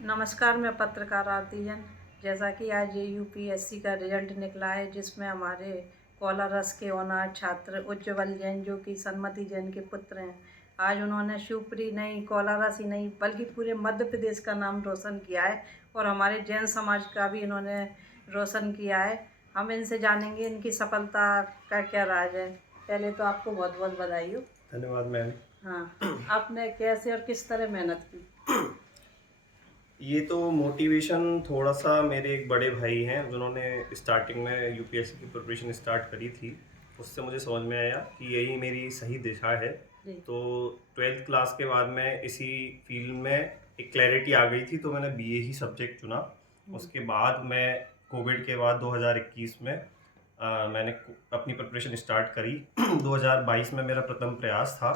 नमस्कार, मैं पत्रकार आरती जैन। जैसा कि आज ये यूपीएससी का रिजल्ट निकला है, जिसमें हमारे कोलारस के ऑनर छात्र उज्ज्वल जैन, जो कि सन्मति जैन के पुत्र हैं, आज उन्होंने शिवपुरी नहीं, कोलारस ही नहीं बल्कि पूरे मध्य प्रदेश का नाम रोशन किया है और हमारे जैन समाज का भी इन्होंने रोशन किया है। हम इनसे जानेंगे इनकी सफलता का क्या राज है। पहले तो आपको बहुत बहुत बधाई हो। धन्यवाद मैम। हाँ, आपने कैसे और किस तरह मेहनत की? ये तो मोटिवेशन थोड़ा सा मेरे एक बड़े भाई हैं जिन्होंने स्टार्टिंग में यूपीएससी की प्रिपरेशन स्टार्ट करी थी। उससे मुझे समझ में आया कि यही मेरी सही दिशा है। जी। तो 12th क्लास के बाद मैं इसी फील्ड में एक क्लैरिटी आ गई थी, तो मैंने बीए ही सब्जेक्ट चुना। उसके बाद मैं कोविड के बाद 2021 में मैंने अपनी प्रिपरेशन स्टार्ट करी। 2022 में मेरा प्रथम प्रयास था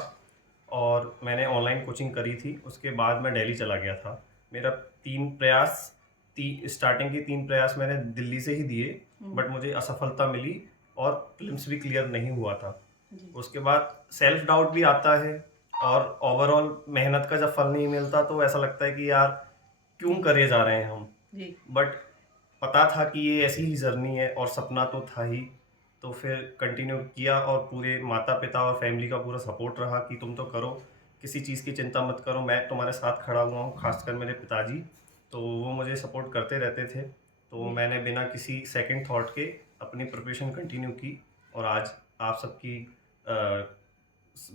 और मैंने ऑनलाइन कोचिंग करी थी। उसके बाद मैं दिल्ली चला गया था। मेरा 3 प्रयास स्टार्टिंग के 3 प्रयास मैंने दिल्ली से ही दिए, बट मुझे असफलता मिली और प्रीलिम्स भी क्लियर नहीं हुआ था। उसके बाद सेल्फ डाउट भी आता है और ओवरऑल मेहनत का जब फल नहीं मिलता तो ऐसा लगता है कि यार क्यों करे जा रहे हैं हम। बट पता था कि ये ऐसी ही जर्नी है और सपना तो था ही, तो फिर कंटिन्यू किया और पूरे माता पिता और फैमिली का पूरा सपोर्ट रहा कि तुम तो करो, किसी चीज़ की चिंता मत करो, मैं तुम्हारे साथ खड़ा हुआ हूँ। खासकर मेरे पिताजी, तो वो मुझे सपोर्ट करते रहते थे। तो मैंने बिना किसी सेकंड थॉट के अपनी प्रिपरेशन कंटिन्यू की और आज आप सबकी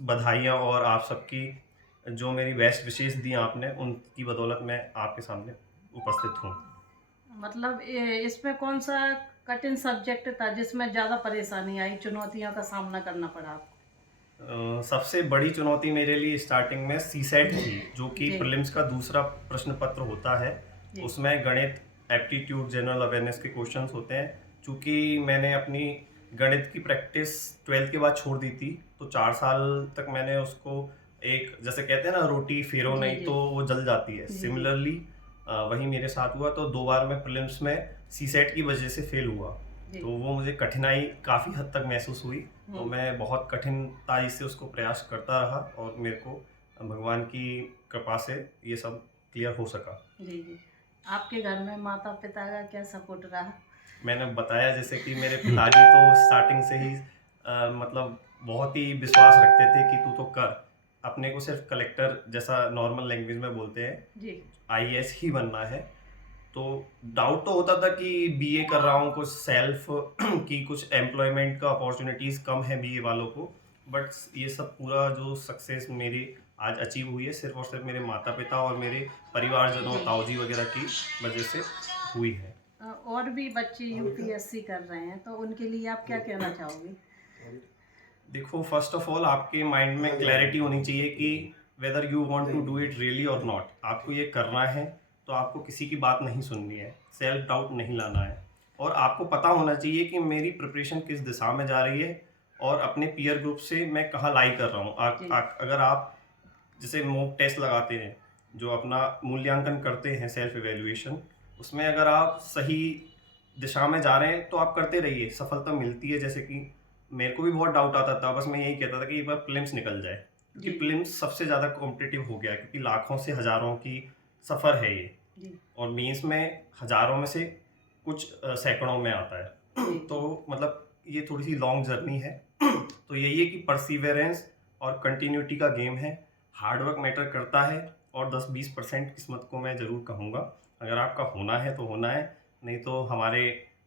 बधाइयाँ और आप सबकी जो मेरी बेस्ट विशेष दी आपने, उनकी बदौलत मैं आपके सामने उपस्थित हूँ। मतलब इसमें कौन सा कठिन सब्जेक्ट था जिसमें ज़्यादा परेशानी आई, चुनौतियों का सामना करना पड़ा आपको? सबसे बड़ी चुनौती मेरे लिए स्टार्टिंग में सीसेट थी, जो कि जी। प्रीलिम्स का दूसरा प्रश्न पत्र होता है। जी। उसमें गणित, एप्टीट्यूड, जनरल अवेयरनेस के क्वेश्चंस होते हैं। चूँकि मैंने अपनी गणित की प्रैक्टिस 12th के बाद छोड़ दी थी, तो 4 साल तक मैंने उसको एक, जैसे कहते हैं ना, रोटी फेरो जी। नहीं जी। तो वो जल जाती है। जी। जी। सिमिलरली वही मेरे साथ हुआ, तो 2 बार मैं प्रीलिम्स में सीसेट की वजह से फेल हुआ। जी। तो वो मुझे कठिनाई काफ़ी हद तक महसूस हुई। तो मैं बहुत कठिनताई से उसको प्रयास करता रहा और मेरे को भगवान की कृपा से ये सब क्लियर हो सका। जी। जी। आपके घर में माता पिता का क्या सपोर्ट रहा? मैंने बताया जैसे कि मेरे पिताजी तो स्टार्टिंग से ही मतलब बहुत ही विश्वास रखते थे कि तू तो कर, अपने को सिर्फ कलेक्टर, जैसा नॉर्मल लैंग्वेज में बोलते हैं, जी। आईएएस ही बनना है। तो डाउट तो होता था कि बीए कर रहा हूँ, कुछ सेल्फ की कुछ एम्प्लॉयमेंट का अपॉर्चुनिटीज़ कम है बीए वालों को। बट ये सब पूरा जो सक्सेस मेरी आज अचीव हुई है, सिर्फ और सिर्फ मेरे माता पिता और मेरे परिवारजनों, जी। ताऊजी वगैरह की वजह से हुई है। और भी बच्चे यूपीएससी कर रहे हैं, तो उनके लिए आप क्या कहना चाहोगे? देखो, फर्स्ट ऑफ ऑल आपके माइंड में क्लैरिटी होनी चाहिए कि whether you want to do it really और नॉट। आपको ये करना है तो आपको किसी की बात नहीं सुननी है, सेल्फ डाउट नहीं लाना है, और आपको पता होना चाहिए कि मेरी प्रिपरेशन किस दिशा में जा रही है और अपने पीयर ग्रुप से मैं कहाँ लाई कर रहा हूँ। अगर आप जैसे मॉक टेस्ट लगाते हैं, जो अपना मूल्यांकन करते हैं, सेल्फ इवेल्युएशन, उसमें अगर आप सही दिशा में जा रहे हैं तो आप करते रहिए, सफलता मिलती है। जैसे कि मेरे को भी बहुत डाउट आता था, बस मैं यही कहता था कि एक बार प्रीलिम्स निकल जाए, क्योंकि प्रीलिम्स सबसे ज़्यादा कॉम्पिटिटिव हो गया है, क्योंकि लाखों से हज़ारों की सफ़र है ये। और मेंस में हज़ारों में से कुछ सैकड़ों में आता है। तो मतलब ये थोड़ी सी लॉन्ग जर्नी है। तो यही है कि परसिवियरेंस और कंटिन्यूटी का गेम है। हार्डवर्क मैटर करता है और 10-20% किस्मत को मैं ज़रूर कहूँगा। अगर आपका होना है तो होना है, नहीं तो हमारे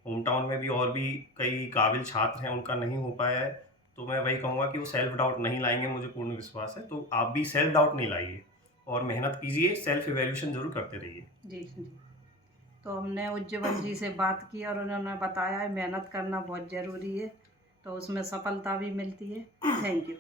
होम टाउन में भी और भी कई काबिल छात्र हैं, उनका नहीं हो पाया है। तो मैं वही कहूँगा कि वो सेल्फ डाउट नहीं लाएंगे, मुझे पूर्ण विश्वास है। तो आप भी सेल्फ डाउट नहीं लाइए और मेहनत कीजिए, सेल्फ इवेल्यूशन ज़रूर करते रहिए। जी। जी। तो हमने उज्ज्वल जी से बात की और उन्होंने बताया है मेहनत करना बहुत ज़रूरी है, तो उसमें सफलता भी मिलती है। Thank you.